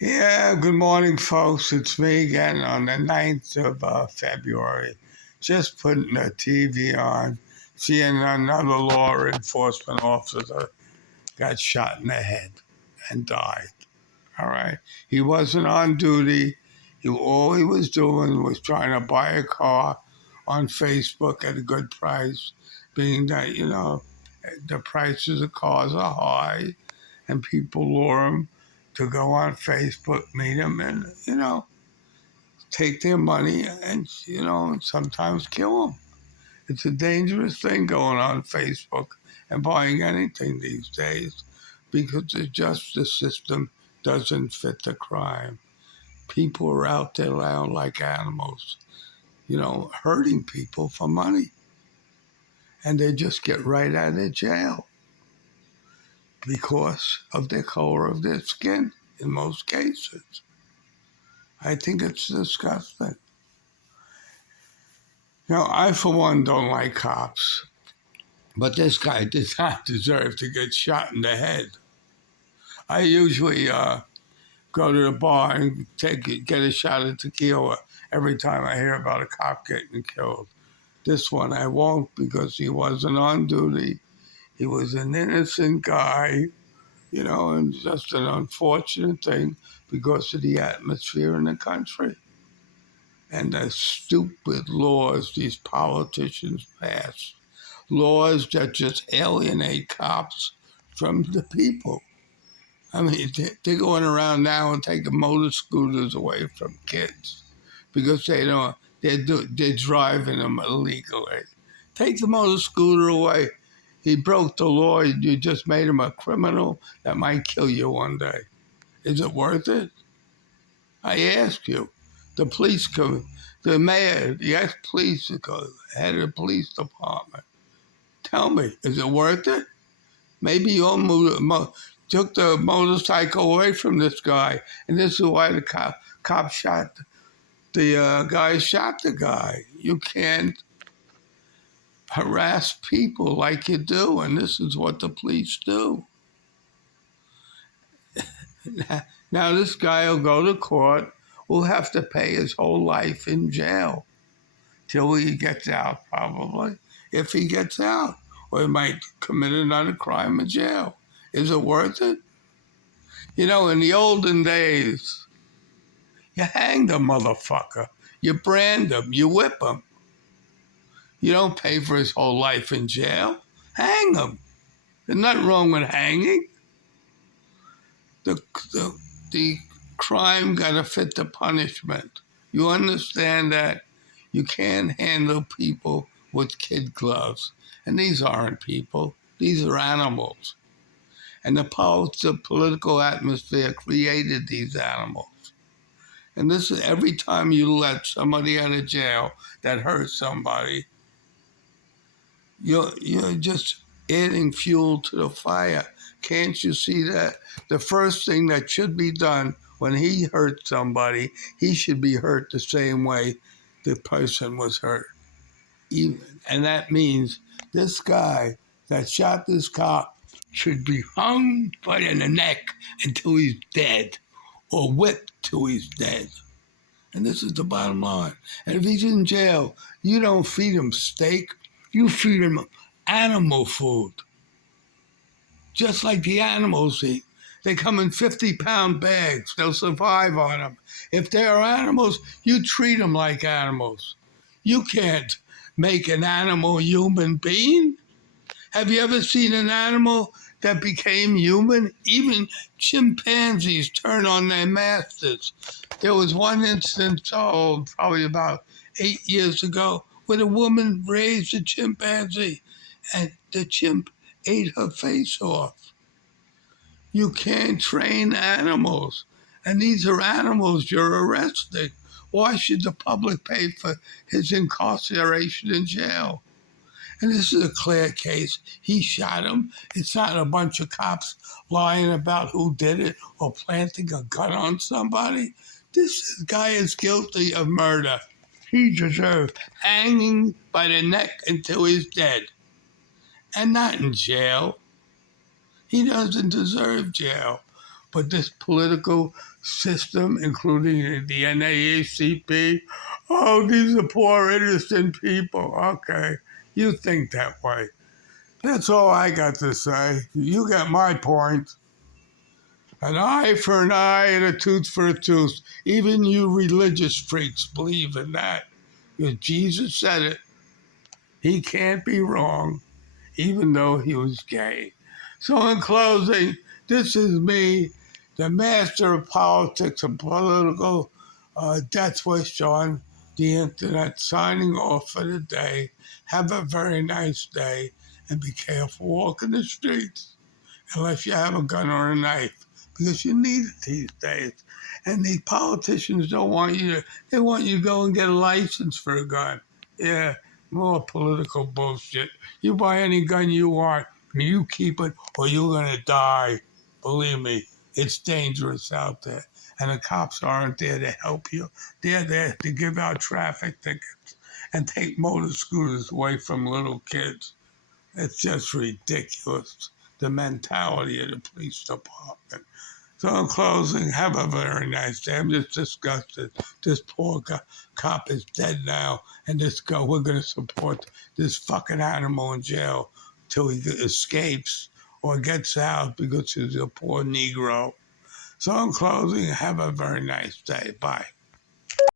Yeah, good morning, folks. It's me again on the 9th of February. Just putting the TV on, seeing another law enforcement officer got shot in the head and died. All right. He wasn't on duty. All he was doing was trying to buy a car on Facebook at a good price, being that, the prices of cars are high and people lure them to go on Facebook, meet them, and take their money and sometimes kill them. It's a dangerous thing going on Facebook and buying anything these days because the justice system doesn't fit the crime. People are out there now like animals, hurting people for money, and they just get right out of jail because of the color of their skin in most cases. I think it's disgusting. I, for one, don't like cops, but this guy did not deserve to get shot in the head. I usually go to the bar and get a shot of tequila every time I hear about a cop getting killed. This one I won't because he wasn't on duty. He was an innocent guy, and just an unfortunate thing because of the atmosphere in the country and the stupid laws these politicians pass. Laws that just alienate cops from the people. I mean, they're going around now and taking motor scooters away from kids because they're driving them illegally. Take the motor scooter away. He broke the law. You just made him a criminal that might kill you one day. Is it worth it? I ask you. The police come, the mayor, the ex-police head of the police department. Tell me, is it worth it? Maybe you took the motorcycle away from this guy, and this is why the cop shot the guy. Shot the guy. You can't harass people like you do, and this is what the police do. Now this guy will go to court. Will have to pay his whole life in jail till he gets out, probably, if he gets out, or he might commit another crime in jail. Is it worth it? In the olden days, you hang the motherfucker. You brand him. You whip him. You don't pay for his whole life in jail. Hang him. There's nothing wrong with hanging. The, the crime got to fit the punishment. You understand that? You can't handle people with kid gloves. And these aren't people. These are animals. And the political atmosphere created these animals. And this is every time you let somebody out of jail that hurts somebody, you're just adding fuel to the fire. Can't you see that? The first thing that should be done when he hurt somebody, he should be hurt the same way the person was hurt. And that means this guy that shot this cop should be hung by the neck until he's dead or whipped till he's dead. And this is the bottom line. And if he's in jail, you don't feed him steak, you feed him animal food. Just like the animals eat. They come in 50-pound bags. They'll survive on them. If they're animals, you treat them like animals. You can't make an animal a human being. Have you ever seen an animal that became human? Even chimpanzees turn on their masters. There was one instance, probably about 8 years ago, where a woman raised a chimpanzee and the chimp ate her face off. You can't train animals. And these are animals you're arresting. Why should the public pay for his incarceration in jail? And this is a clear case. He shot him. It's not a bunch of cops lying about who did it or planting a gun on somebody. This guy is guilty of murder. He deserves hanging by the neck until he's dead. And not in jail. He doesn't deserve jail. But this political system, including the NAACP, oh, these are poor, innocent people. Okay, you think that way. That's all I got to say. You got my point. An eye for an eye and a tooth for a tooth. Even you religious freaks believe in that. Because Jesus said it. He can't be wrong, even though he was gay. So, in closing, this is me, the master of politics and political death wish on the internet, signing off for the day. Have a very nice day and be careful walking the streets unless you have a gun or a knife, because you need it these days. And these politicians don't want you to, they want you to go and get a license for a gun. Yeah, more political bullshit. You buy any gun you want, and you keep it, or you're going to die. Believe me, it's dangerous out there. And the cops aren't there to help you. They're there to give out traffic tickets and take motor scooters away from little kids. It's just ridiculous, the mentality of the police department. So, in closing, have a very nice day. I'm just disgusted. This poor cop is dead now, and we're going to support this fucking animal in jail till he escapes or gets out because he's a poor Negro. So, in closing, have a very nice day. Bye.